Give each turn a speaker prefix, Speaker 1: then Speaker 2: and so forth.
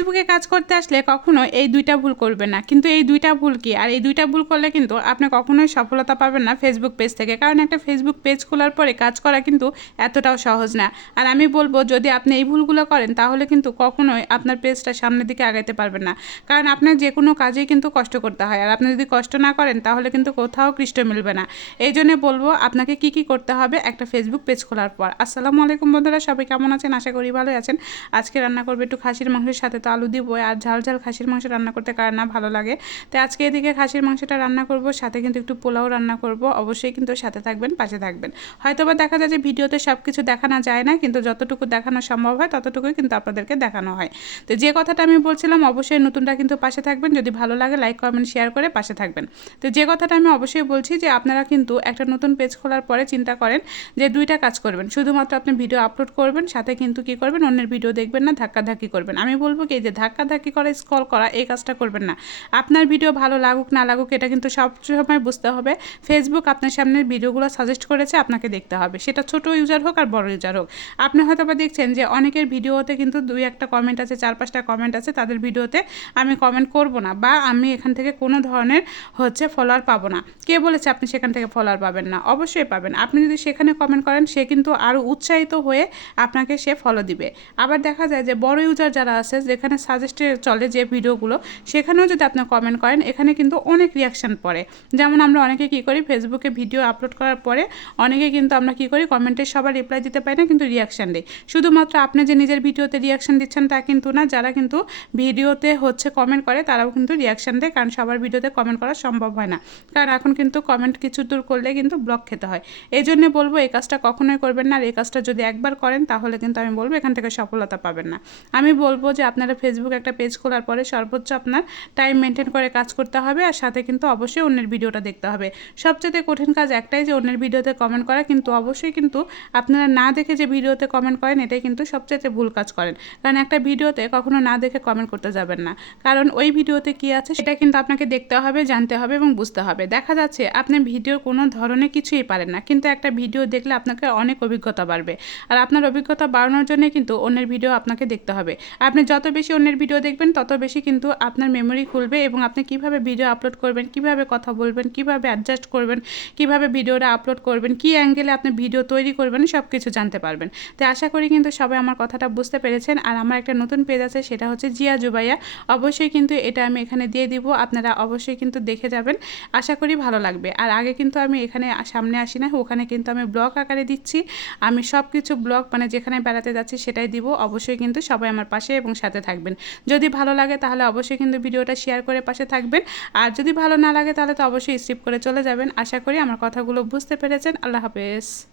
Speaker 1: ফেসবুকে কাজ করতে আসলে কখনো এই দুইটা ভুল করবে না। কিন্তু এই দুইটা ভুল কি? আর এই দুইটা ভুল করলে কিন্তু আপনি কখনোই সফলতা পাবেন না ফেসবুক পেজ থেকে। কারণ একটা ফেসবুক পেজ খোলার পরে কাজ করা কিন্তু এতটাও সহজ না। আর আমি বলব, যদি আপনি এই ভুলগুলো করেন, তাহলে কিন্তু কখনোই আপনার পেজটা সামনের দিকে আগাইতে পারবেন না। কারণ আপনার যে কোনো কাজেই কিন্তু কষ্ট করতে হয়। আর আপনি যদি কষ্ট না করেন, তাহলে কিন্তু কোথাও কৃষ্ট মিলবে না। এই জন্য বলব, আপনাকে কি কি করতে হবে একটা ফেসবুক পেজ খোলার পর। আসসালামু আলাইকুম বন্ধুরা, সবাই কেমন আছেন? আশা করি ভালোই আছেন। আজকে রান্না করবে একটু খাসির মাংসের সাথে। তো আলু দিব আর ঝাল ঝাল খাসির মাংস রান্না করতে কার না ভালো লাগে। তো আজকে এদিকে খাসির মাংসটা রান্না করব, সাথে কিন্তু একটু পোলাও রান্না করব। অবশ্যই কিন্তু সাথে থাকবেন, পাশে থাকবেন। হয়তো বা দেখা যায় যে ভিডিওতে সব কিছু দেখানো যায় না, কিন্তু যতটুকু দেখানো সম্ভব হয়, ততটুকুই কিন্তু আপনাদেরকে দেখানো হয়। তো যে কথাটা আমি বলছিলাম, অবশ্যই নতুনটা কিন্তু পাশে থাকবেন। যদি ভালো লাগে, লাইক, কমেন্ট, শেয়ার করে পাশে থাকবেন। তো যে কথাটা আমি অবশ্যই বলছি যে আপনারা কিন্তু একটা নতুন পেজ খোলার পরে চিন্তা করেন যে দুইটা কাজ করবেন। শুধুমাত্র আপনি ভিডিও আপলোড করবেন, সাথে কিন্তু কি করবেন? অন্যের ভিডিও দেখবেন না, ধাক্কাধাক্কি করবেন। আমি বলব কি যে ধাক্কাধাক্কি করা স্কল করা, এই কাজটা করবেন না। আপনার ভিডিও ভালো লাগুক, না লাগুক, এটা কিন্তু সব সময় বুঝতে হবে। ফেসবুক আপনার সামনে ভিডিওগুলো সাজেস্ট করেছে, আপনাকে দেখতে হবে। সেটা ছোট ইউজার হোক আর বড় ইউজার হোক। আপনি হয়তো বা দেখছেন যে অনেকের ভিডিওতে কিন্তু দুই একটা কমেন্ট আছে, চার পাঁচটা কমেন্ট আছে, তাদের ভিডিওতে আমি কমেন্ট করব না বা আমি এখান থেকে কোনো ধরনের হচ্ছে ফলোয়ার পাবো না। কে বলেছে আপনি সেখান থেকে ফলোয়ার পাবেন না? অবশ্যই পাবেন। আপনি যদি সেখানে কমেন্ট করেন, সে কিন্তু আরও উৎসাহিত হয়ে আপনাকে সে ফলো দিবে। আবার দেখা যায় যে বড় ইউজার যারা আছে যেখানে সাজেস্টে চলে যে ভিডিওগুলো, সেখানেও যদি আপনি কমেন্ট করেন, এখানে কিন্তু অনেক রিয়াকশান পড়ে। যেমন আমরা অনেকে কী করি ফেসবুকে ভিডিও আপলোড করার পরে অনেকে কিন্তু আমরা কী করি কমেন্টে সবার রিপ্লাই দিতে পারি না, কিন্তু রিয়াকশান দিই। শুধুমাত্র আপনি যে নিজের ভিডিওতে রিয়াকশান দিচ্ছেন তা কিন্তু না, যারা কিন্তু ভিডিওতে হচ্ছে কমেন্ট করে, তারাও কিন্তু রিয়াকশান দেয়, কারণ সবার ভিডিওতে কমেন্ট করা সম্ভব হয় না। কারণ এখন কিন্তু কমেন্ট কিছু দূর করলে কিন্তু ব্লক খেতে হয়। এই জন্য বলব, এই কাজটা কখনোই করবেন না, আর এই কাজটা যদি একবার করেন, তাহলে কিন্তু আমি বলব, এখান থেকে সফলতা পাবেন না। আমি বলব যে আপনারা ফেসবুক একটা পেজ খোলার পরে সর্বোচ্চ আপনার টাইম মেনটেন করে কাজ করতে হবে আর সাথে কিন্তু অবশ্যই অন্যের ভিডিওটা দেখতে হবে। সবচেয়ে কঠিন কাজ একটাই যে অন্যের ভিডিওতে কমেন্ট করা, কিন্তু অবশ্যই কিন্তু আপনারা না দেখে যে ভিডিওতে কমেন্ট করেন, এটাই কিন্তু সবচেয়ে ভুল কাজ করেন। কারণ একটা ভিডিওতে কখনো না দেখে কমেন্ট করতে যাবেন না। কারণ ওই ভিডিওতে কি আছে সেটা কিন্তু আপনাকে দেখতে হবে, জানতে হবে এবং বুঝতে হবে। দেখা যাচ্ছে আপনি ভিডিওর কোনো ধরনের কিছুই পারেন না, কিন্তু একটা ভিডিও দেখলে আপনাকে অনেক অভিজ্ঞতা বাড়বে। আর আপনার অভিজ্ঞতা বাড়ানোর জন্য কিন্তু অন্যের ভিডিও আপনাকে দেখতে হবে। আপনি যত বেশি অন্যের ভিডিও দেখবেন, তত বেশি কিন্তু আপনার মেমোরি খুলবে এবং আপনি কীভাবে ভিডিও আপলোড করবেন, কীভাবে কথা বলবেন, কীভাবে অ্যাডজাস্ট করবেন, কীভাবে ভিডিওটা আপলোড করবেন, কি অ্যাঙ্গেলে আপনি ভিডিও তৈরি করবেন সব কিছু জানতে পারবেন। তো আশা করি কিন্তু সবাই আমার কথাটা বুঝতে পেরেছেন। আর আমার একটা নতুন পেজ আছে, সেটা হচ্ছে জিয়া জুবাইয়া। অবশ্যই কিন্তু এটা আমি এখানে দিয়ে দিব, আপনারা অবশ্যই কিন্তু দেখে যাবেন। আশা করি ভালো লাগবে। আর আগে কিন্তু আমি এখানে সামনে আসি না, ওখানে কিন্তু আমি ব্লগ আকারে দিচ্ছি। আমি সব কিছু ব্লগ মানে যেখানে বেড়াতে যাচ্ছি, সেটাই দিব। অবশ্যই কিন্তু সবাই আমার পাশে এবং সাথে থাকবেন। যদি ভালো লাগে তাহলে অবশ্যই কিন্তু ভিডিওটা শেয়ার করে পাশে থাকবেন। আর যদি ভালো না লাগে তাহলে তো অবশ্যই স্কিপ করে চলে যাবেন। আশা করি আমার কথাগুলো বুঝতে পেরেছেন। আল্লাহ হাফেজ।